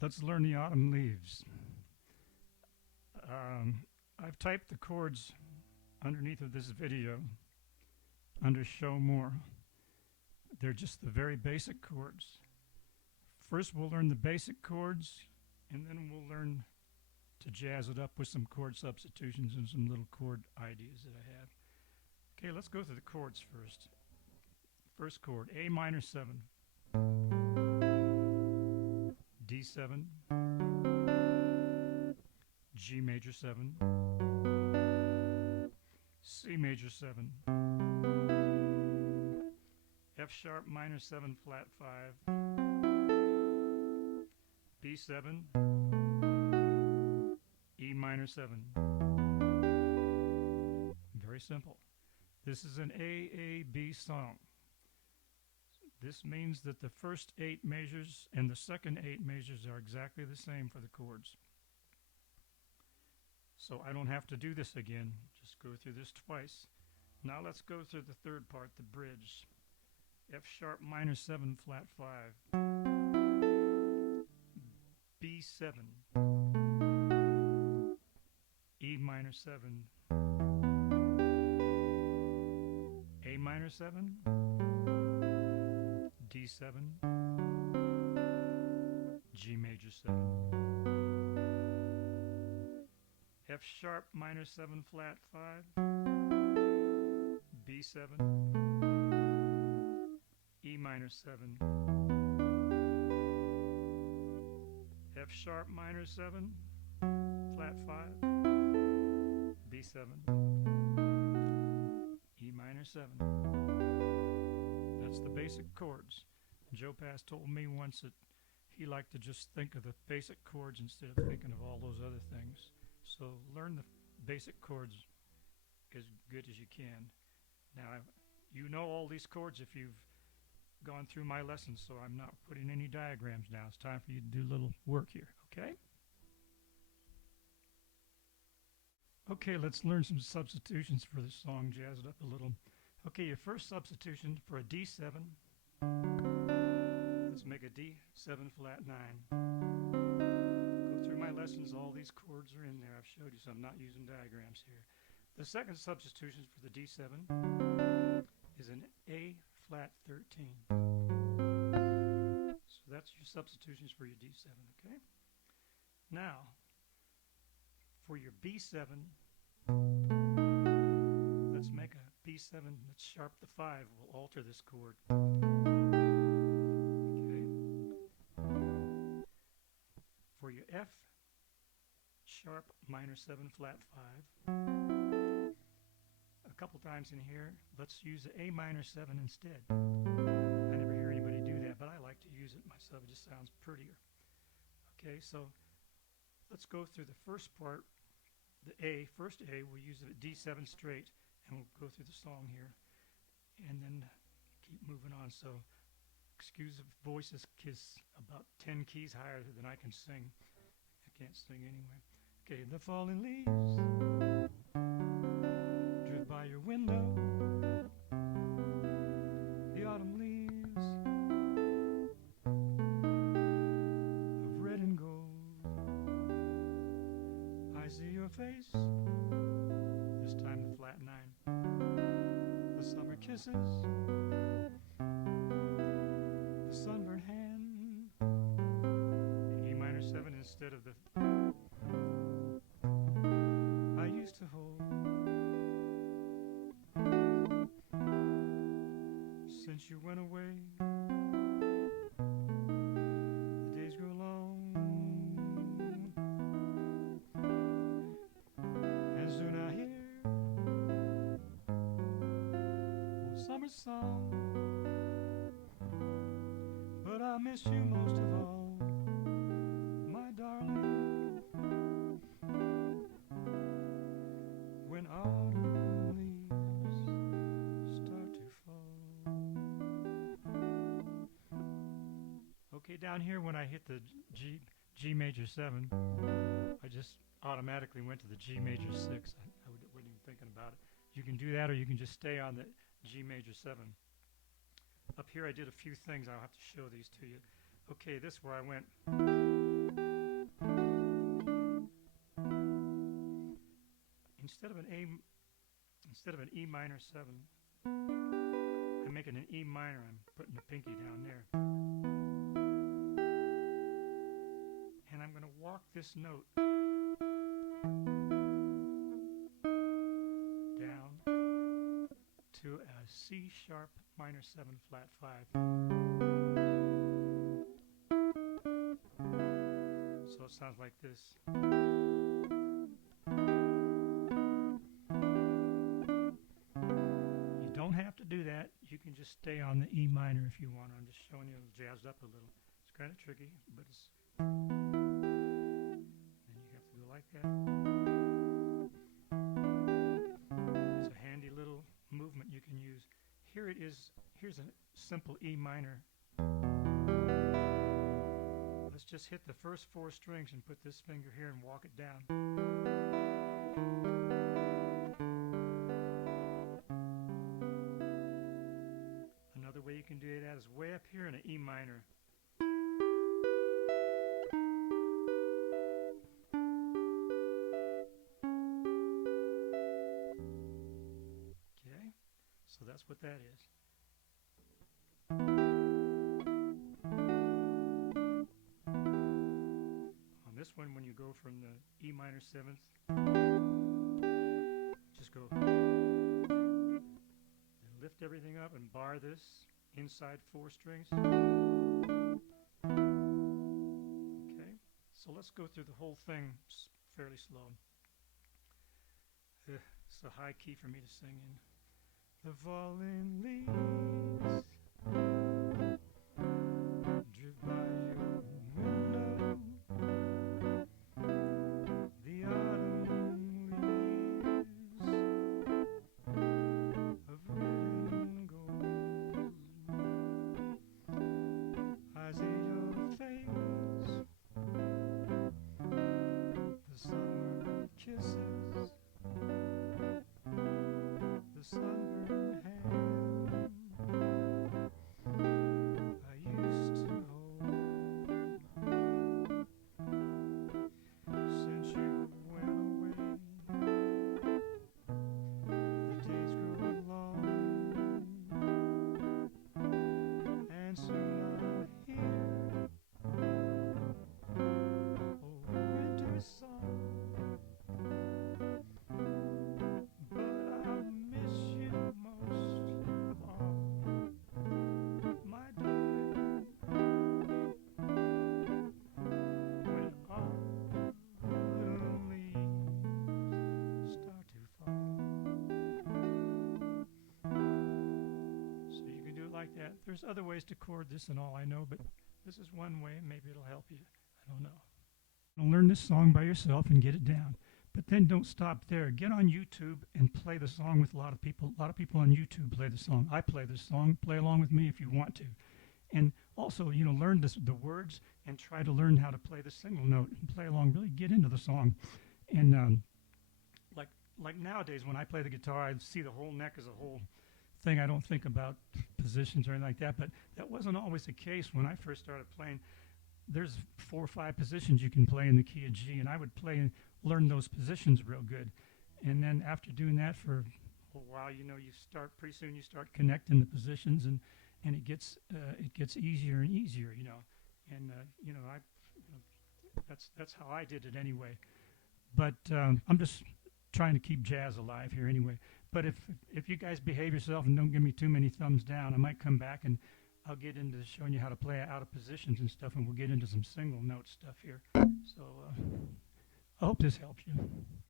Let's learn the autumn leaves. I've typed the chords underneath of this video under show more. They're just the very basic chords. First we'll learn the basic chords, and then we'll learn to jazz it up with some chord substitutions and some little chord ideas that I have. Okay, let's go through the chords first. First chord, A minor 7, D7, G major 7, C major 7, F sharp minor 7 flat 5, B7, E minor 7. Very simple. This is an AAB song. This means that the first 8 measures and the second 8 measures are exactly the same for the chords. So I don't have to do this again, just go through this twice. Now let's go through the third part, the bridge. F sharp minor 7 flat 5, B7, E minor 7, A minor 7, D7, G major 7, F sharp minor 7 flat 5, B7, E minor 7, F sharp minor 7 flat 5, B7, E minor 7. That's the basic chords. Joe Pass told me once that he liked to just think of the basic chords instead of thinking of all those other things. So learn the basic chords as good as you can. Now, you know all these chords if you've gone through my lessons, so I'm not putting any diagrams now. It's time for you to do a little work here, okay? Okay, let's learn some substitutions for this song, jazz it up a little. Okay, your first substitution for a D7, let's make a D7 flat 9. Go through my lessons, all these chords are in there. I've showed you some, I'm not using diagrams here. The second substitution for the D7 is an A flat 13. So that's your substitutions for your D7, okay? Now, for your B7, let's make a B7 that's sharp to 5. We'll alter this chord. Okay. For your F sharp minor 7 flat 5, a couple times in here, let's use the A minor 7 instead. I never hear anybody do that, but I like to use it myself. It just sounds prettier. Okay, so let's go through the first part. The A, first A, we'll use it at D7 straight, and we'll go through the song here, and then keep moving on. So, excuse the voice is about 10 keys higher than I can sing. I can't sing anyway. Okay, the falling leaves drift by your window. The autumn leaves of red and gold. I see your face, this time the flat 9. The summer kisses, the sunburned hand, the E minor 7 instead of the I used to hold. Since you went away, the days grow long, and soon I hear old summer song. But I miss you most of all, my darling, when autumn leaves start to fall. Okay, down here when I hit the G major 7, I just automatically went to the G major 6. I wasn't even thinking about it. You can do that, or you can just stay on the G major 7. Up here I did a few things. I'll have to show these to you. Okay, this is where I went instead of an E minor 7, I'm making an E minor. I'm putting the pinky down there. And I'm going to walk this note down to a C sharp minor 7 flat 5. So it sounds like this. You don't have to do that. You can just stay on the E minor if you want. I'm just showing you jazzed up a little. It's kind of tricky, but it's... Then you have to go like that. It's a handy little movement you can use. Here it is. Here's a simple E minor. Let's just hit the first 4 strings and put this finger here and walk it down. Another way you can do that is way up here in an E minor. Okay, so that's what that is. On this one, when you go from the E minor 7th, just go and lift everything up and bar this inside 4 strings. Okay, so let's go through the whole thing fairly slow. It's a high key for me to sing in. The falling leaves drift by your window. The autumn leaves of red and gold. I see your face, the summer kisses, the sunburned hand I used to hold. Since you went away, the days grow long, and soon I'll hear old winter song. But I'll miss you most of all, my darling, when autumn leaves start to fall. So you can do it like that. There's other ways to chord this and all, I know, but this is one way. Maybe it'll help you. I don't know. Learn this song by yourself and get it down. But then don't stop there. Get on YouTube and play the song with a lot of people. A lot of people on YouTube play the song. I play this song. Play along with me if you want to. And also, learn the words and try to learn how to play the single note and play along. Really get into the song. And like nowadays, when I play the guitar, I see the whole neck as a whole thing. I don't think about positions or anything like that. But that wasn't always the case when I first started playing. There's 4 or 5 positions you can play in the key of G, and I would play and learn those positions real good. And then after doing that for a while, pretty soon you start connecting the positions, and it gets easier and easier, And that's how I did it anyway. But I'm just trying to keep jazz alive here anyway. But if you guys behave yourself and don't give me too many thumbs down, I might come back and I'll get into showing you how to play out of positions and stuff, and we'll get into some single note stuff here. So I hope this helps you.